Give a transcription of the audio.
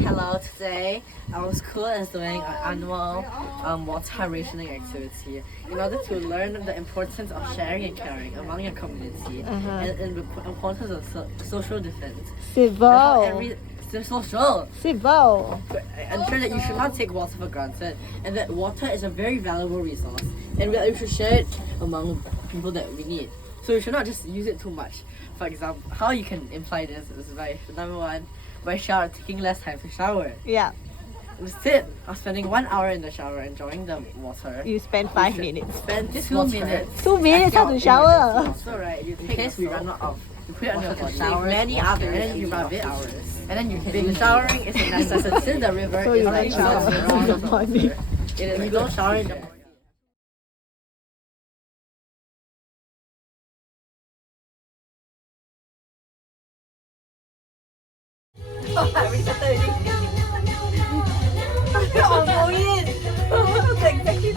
Hello, today our school is doing an annual water rationing activity in order to learn the importance of sharing and caring among your community and the importance of social defense. Social. Ensure that you should not take water for granted and that water is a very valuable resource and we should share it among people that we need. So you should not just use it too much. For example, how you can imply this is by number one, by taking less time to shower. Yeah. Instead of spending 1 hour in the shower enjoying the water, You spend 5 minutes. spend 2 minutes. 2 minutes how to shower? So right, you in case we run out of, you put it on your shower, many others, and then you rub it hours. And then you can showering is a necessity. In the river, So it's you already like shower in the morning. It is, you don't shower in the morning. Thank you.